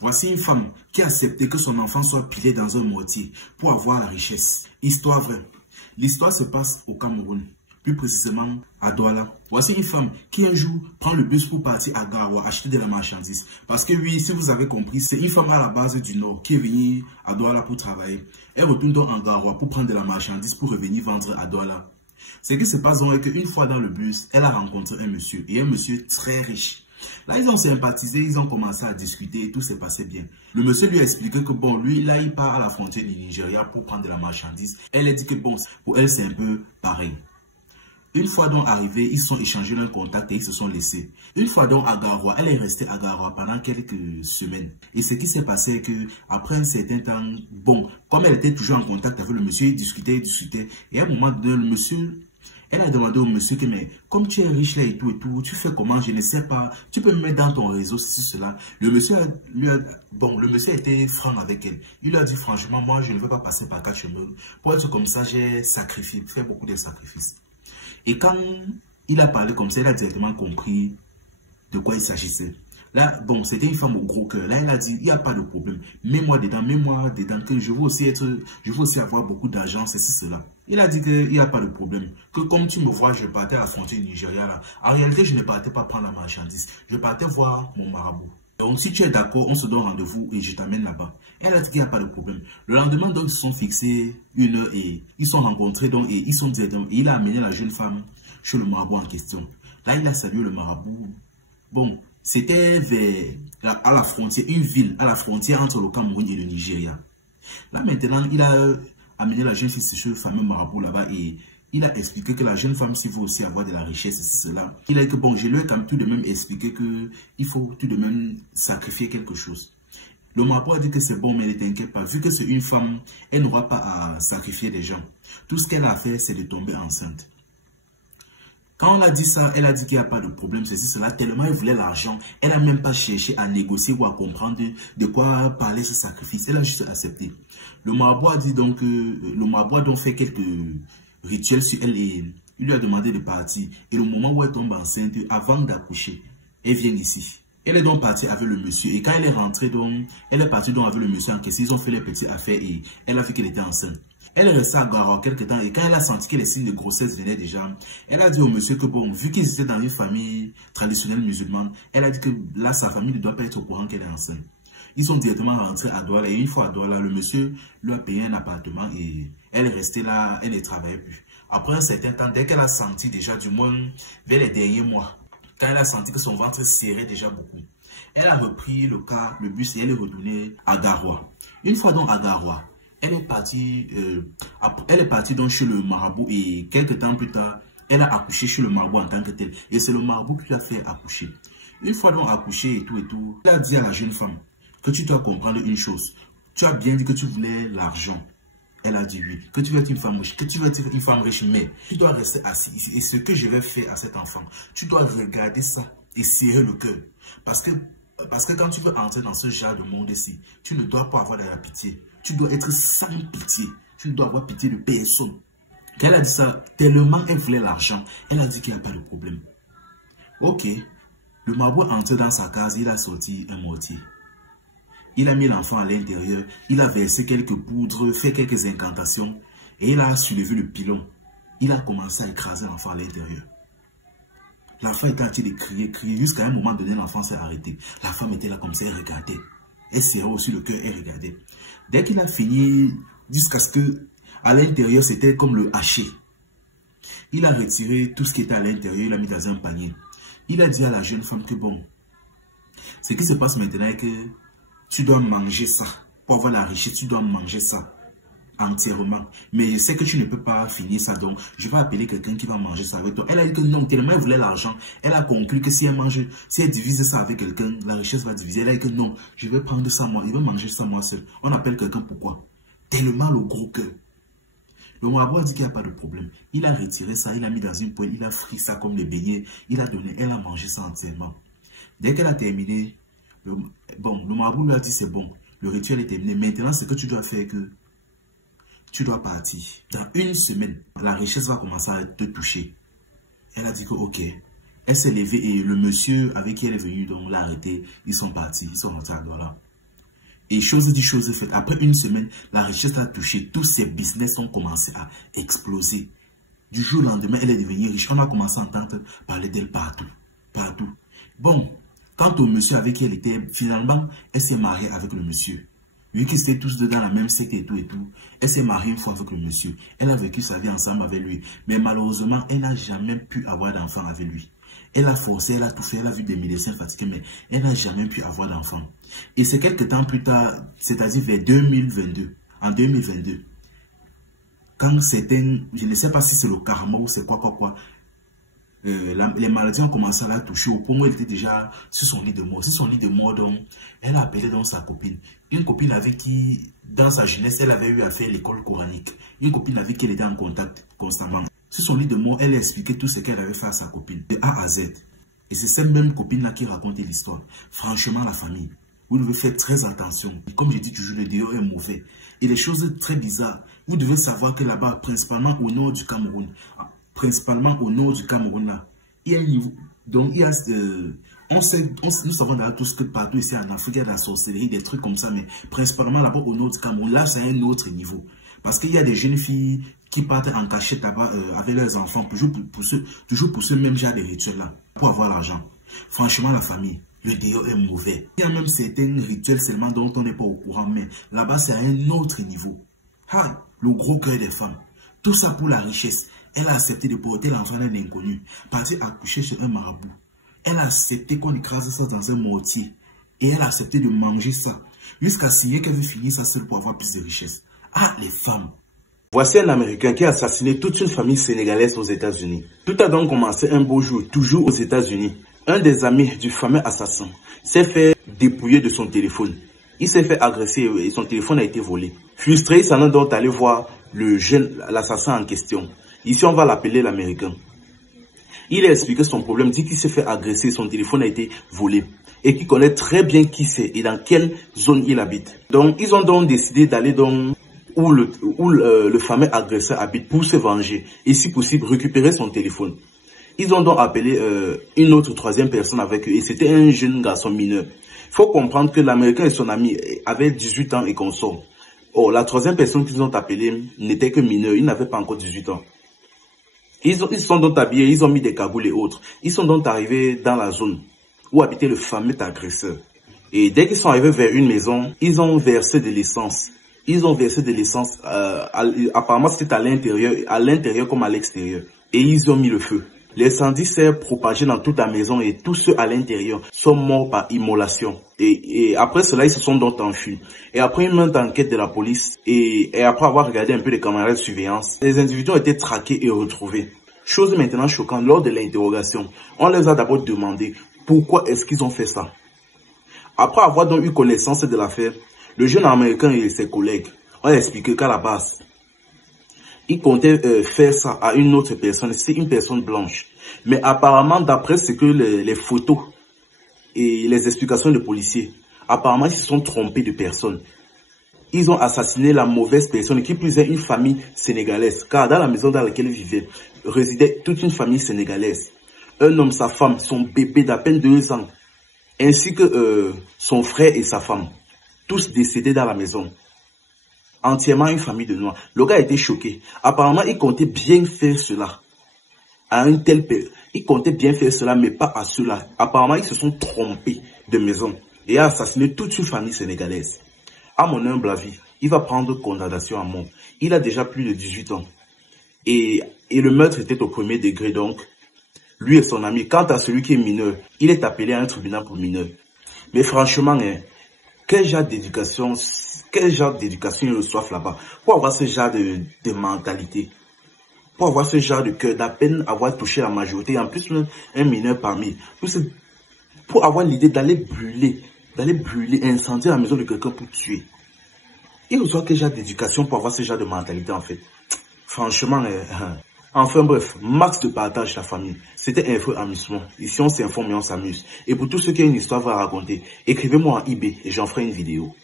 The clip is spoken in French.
Voici une femme qui a accepté que son enfant soit pilé dans un mortier pour avoir la richesse. Histoire vraie. L'histoire se passe au Cameroun, plus précisément à Douala. Voici une femme qui un jour prend le bus pour partir à Garoua acheter de la marchandise. Parce que oui, si vous avez compris, c'est une femme à la base du Nord qui est venue à Douala pour travailler. Elle retourne donc en Garoua pour prendre de la marchandise pour revenir vendre à Douala. Ce qui se passe donc est qu'une fois dans le bus, elle a rencontré un monsieur, et un monsieur très riche. Là, ils ont sympathisé, ils ont commencé à discuter et tout s'est passé bien. Le monsieur lui a expliqué que bon, lui, là, il part à la frontière du Nigeria pour prendre de la marchandise. Elle a dit que bon, pour elle, c'est un peu pareil. Une fois donc arrivés, ils sont échangés leur contact et ils se sont laissés. Une fois donc à Garoua, elle est restée à Garoua pendant quelques semaines. Et ce qui s'est passé est que après un certain temps, bon, comme elle était toujours en contact avec le monsieur, ils discutaient. Et à un moment donné, le monsieur... Elle a demandé au monsieur que, mais comme tu es riche là et tout, tu fais comment, je ne sais pas, tu peux me mettre dans ton réseau, cela. Le monsieur était franc avec elle. Il lui a dit, franchement, moi, je ne veux pas passer par quatre chemins. Pour être comme ça, j'ai sacrifié, fait beaucoup de sacrifices. Et quand il a parlé comme ça, elle a directement compris de quoi il s'agissait. Là, bon, c'était une femme au gros cœur. Là, elle a dit, il n'y a pas de problème. Mets-moi dedans, que je veux aussi avoir beaucoup d'argent, c'est cela. Il a dit qu'il n'y a pas de problème. Que comme tu me vois, je partais à la frontière du Nigeria. Là. En réalité, je ne partais pas prendre la marchandise. Je partais voir mon marabout. Donc, si tu es d'accord, on se donne rendez-vous et je t'amène là-bas. Elle a dit qu'il n'y a pas de problème. Le lendemain, donc, ils se sont fixés une heure et ils se sont rencontrés. Donc, et ils sont directement. Et il a amené la jeune femme chez le marabout en question. Là, il a salué le marabout. Bon, c'était à la frontière, une ville à la frontière entre le Cameroun et le Nigeria. Là, maintenant, il a amené la jeune fille chez le fameux marabout là-bas et il a expliqué que la jeune femme, s'il veut aussi avoir de la richesse, c'est cela. Il a dit que bon, je lui ai quand même tout de même expliqué qu'il faut tout de même sacrifier quelque chose. Le marabout a dit que c'est bon, mais ne t'inquiète pas. Vu que c'est une femme, elle n'aura pas à sacrifier des gens. Tout ce qu'elle a fait, c'est de tomber enceinte. Quand on a dit ça, elle a dit qu'il n'y a pas de problème, ceci, cela, tellement elle voulait l'argent. Elle n'a même pas cherché à négocier ou à comprendre de quoi parlait ce sacrifice. Elle a juste accepté. Le marabout a dit donc, le marabout a donc fait quelques rituels sur elle et il lui a demandé de partir. Et le moment où elle tombe enceinte, avant d'accoucher, elle vient ici. Elle est donc partie avec le monsieur et quand elle est rentrée, donc, elle est partie donc avec le monsieur en question. Ils ont fait les petites affaires et elle a vu qu'elle était enceinte. Elle est restée à Garoua quelques temps et quand elle a senti que les signes de grossesse venaient déjà, elle a dit au monsieur que bon, vu qu'ils étaient dans une famille traditionnelle musulmane, elle a dit que là, sa famille ne doit pas être au courant qu'elle est enceinte. Ils sont directement rentrés à Douala et une fois à Douala, le monsieur lui a payé un appartement et elle est restée là, elle ne travaillait plus. Après un certain temps, dès qu'elle a senti déjà, du moins vers les derniers mois, quand elle a senti que son ventre serrait déjà beaucoup, elle a repris le bus et elle est retournée à Garoua. Une fois donc à Garoua, elle est partie donc chez le marabout et quelques temps plus tard, elle a accouché chez le marabout en tant que tel. Et c'est le marabout qui l'a fait accoucher. Une fois donc accouché et tout, il a dit à la jeune femme que tu dois comprendre une chose. Tu as bien dit que tu voulais l'argent. Elle a dit oui. Que tu veux être une femme riche. Que tu veux être une femme riche, mais tu dois rester assis ici. Et ce que je vais faire à cet enfant, tu dois regarder ça et serrer le cœur. Parce que quand tu veux entrer dans ce genre de monde-ci, tu ne dois pas avoir de la pitié. Tu dois être sans pitié. Tu ne dois avoir pitié de personne. Quand elle a dit ça, tellement elle voulait l'argent, elle a dit qu'il n'y a pas de problème. Ok. Le marabout est entré dans sa case, il a sorti un mortier. Il a mis l'enfant à l'intérieur, il a versé quelques poudres, fait quelques incantations et il a soulevé le pilon. Il a commencé à écraser l'enfant à l'intérieur. L'enfant était en train de crier, jusqu'à un moment donné, l'enfant s'est arrêté. La femme était là comme ça, elle regardait. Elle serrait aussi le cœur, elle regardait. Dès qu'il a fini, jusqu'à ce que, à l'intérieur, c'était comme le haché. Il a retiré tout ce qui était à l'intérieur, il l'a mis dans un panier. Il a dit à la jeune femme que bon, ce qui se passe maintenant est que tu dois manger ça. Pour avoir la richesse, tu dois manger ça entièrement. Mais je sais que tu ne peux pas finir ça, donc je vais appeler quelqu'un qui va manger ça avec toi. Elle a dit que non, tellement elle voulait l'argent. Elle a conclu que si elle divise ça avec quelqu'un, la richesse va diviser. Elle a dit que non, je vais prendre ça moi, je vais manger ça moi seul. On appelle quelqu'un pourquoi? Tellement le gros cœur. Le marabout a dit qu'il n'y a pas de problème. Il a retiré ça, il a mis dans une poêle, il a frit ça comme les beignets. Il a donné, elle a mangé ça entièrement. Dès qu'elle a terminé, le marabout lui a dit c'est bon, le rituel est terminé. Maintenant, ce que tu dois faire, que tu dois partir. Dans une semaine, la richesse va commencer à te toucher. Elle a dit que ok. Elle s'est levée et le monsieur avec qui elle est venue, donc l'a arrêté. Ils sont partis, ils sont rentrés à Douala. Et chose dit, chose faite. Après une semaine, la richesse a touché. Tous ses business ont commencé à exploser. Du jour au lendemain, elle est devenue riche. On a commencé à entendre parler d'elle partout. Partout. Bon, quant au monsieur avec qui elle était, finalement, elle s'est mariée avec le monsieur. Vu qu'ils étaient tous deux dans la même secte et tout, elle s'est mariée une fois avec le monsieur. Elle a vécu sa vie ensemble avec lui. Mais malheureusement, elle n'a jamais pu avoir d'enfant avec lui. Elle a forcé, elle a tout fait, elle a vu des médecins fatigués, mais elle n'a jamais pu avoir d'enfant. Et c'est quelques temps plus tard, c'est-à-dire vers 2022, en 2022, quand certains, je ne sais pas si c'est le karma ou c'est quoi, les maladies ont commencé à la toucher au point où elle était déjà sur son lit de mort. Sur son lit de mort, donc, elle a appelé donc sa copine. Une copine avec qui, dans sa jeunesse, elle avait eu à faire l'école coranique. Une copine avec qui elle était en contact constamment. Sur son lit de mort, elle a expliqué tout ce qu'elle avait fait à sa copine, de A à Z. Et c'est cette même copine-là qui racontait l'histoire. Franchement, la famille, vous devez faire très attention. Comme je dis toujours, le dehors est mauvais. Et les choses très bizarres, vous devez savoir que là-bas, principalement au nord du Cameroun, là, il y a un niveau, donc il y a, nous savons d'ailleurs tous que partout ici en Afrique, il y a de la sorcellerie, des trucs comme ça, mais principalement là-bas au nord du Cameroun, là c'est un autre niveau. Parce qu'il y a des jeunes filles qui partent en cachette là-bas avec leurs enfants, toujours pour ce même genre de rituels-là, pour avoir l'argent. Franchement, la famille, le dehors est mauvais. Il y a même certains rituels seulement dont on n'est pas au courant, mais là-bas c'est à un autre niveau. Ah, le gros cœur des femmes. Tout ça pour la richesse. Elle a accepté de porter l'enfant d'un inconnu, partir accoucher chez un marabout. Elle a accepté qu'on écrase ça dans un mortier. Et elle a accepté de manger ça, jusqu'à signer qu'elle veut finir ça seule pour avoir plus de richesse. Ah, les femmes! Voici un Américain qui a assassiné toute une famille sénégalaise aux États-Unis. Tout a donc commencé un beau jour, toujours aux États-Unis. Un des amis du fameux assassin s'est fait dépouiller de son téléphone. Il s'est fait agresser et son téléphone a été volé. Frustré, il s'en est donc allé voir l'assassin en question. Ici, on va l'appeler l'Américain. Il a expliqué son problème, dit qu'il s'est fait agresser, son téléphone a été volé. Et qu'il connaît très bien qui c'est et dans quelle zone il habite. Donc, ils ont donc décidé d'aller où le fameux agresseur habite pour se venger. Et si possible, récupérer son téléphone. Ils ont donc appelé une autre troisième personne avec eux. Et c'était un jeune garçon mineur. Il faut comprendre que l'Américain et son ami avaient 18 ans et consort. Oh, la troisième personne qu'ils ont appelée n'était que mineur. Il n'avait pas encore 18 ans. Ils sont donc habillés, ils ont mis des cagoules et autres. Ils sont donc arrivés dans la zone où habitait le fameux agresseur. Et dès qu'ils sont arrivés vers une maison, ils ont versé de l'essence. Ils ont versé de l'essence, apparemment c'était à l'intérieur comme à l'extérieur. Et ils ont mis le feu. L'incendie s'est propagé dans toute la maison et tous ceux à l'intérieur sont morts par immolation. Et après cela, ils se sont donc enfuis. Et après une main d'enquête de la police et après avoir regardé un peu les caméras de surveillance, les individus ont été traqués et retrouvés. Chose maintenant choquante, lors de l'interrogation, on les a d'abord demandé pourquoi est-ce qu'ils ont fait ça. Après avoir donc eu connaissance de l'affaire, le jeune Américain et ses collègues ont expliqué qu'à la base, il comptait faire ça à une autre personne, c'est une personne blanche. Mais apparemment, d'après ce que les photos et les explications des policiers, apparemment, ils se sont trompés de personne. Ils ont assassiné la mauvaise personne, qui plus est une famille sénégalaise. Car dans la maison dans laquelle ils vivaient, résidait toute une famille sénégalaise. Un homme, sa femme, son bébé d'à peine 2 ans, ainsi que son frère et sa femme. Tous décédés dans la maison. Entièrement une famille de noirs. Le gars a été choqué. Apparemment, il comptait bien faire cela. À un tel père. Il comptait bien faire cela, mais pas à cela. Apparemment, ils se sont trompés de maison. Et a assassiné toute une famille sénégalaise. À mon humble avis, il va prendre condamnation à mort. Il a déjà plus de 18 ans. Et le meurtre était au premier degré, donc. Lui et son ami. Quant à celui qui est mineur, il est appelé à un tribunal pour mineur. Mais franchement, quel genre d'éducation ils reçoivent là-bas pour avoir ce genre de mentalité, pour avoir ce genre de cœur, d'à peine avoir touché la majorité, en plus un mineur parmi, pour avoir l'idée d'aller brûler, incendier la maison de quelqu'un pour tuer. Ils reçoivent quel genre d'éducation pour avoir ce genre de mentalité en fait. Franchement, enfin bref, max de partage la famille. C'était Info Amusement. Ici on s'informe et on s'amuse. Et pour tous ceux qui ont une histoire à raconter, écrivez-moi en IB et j'en ferai une vidéo.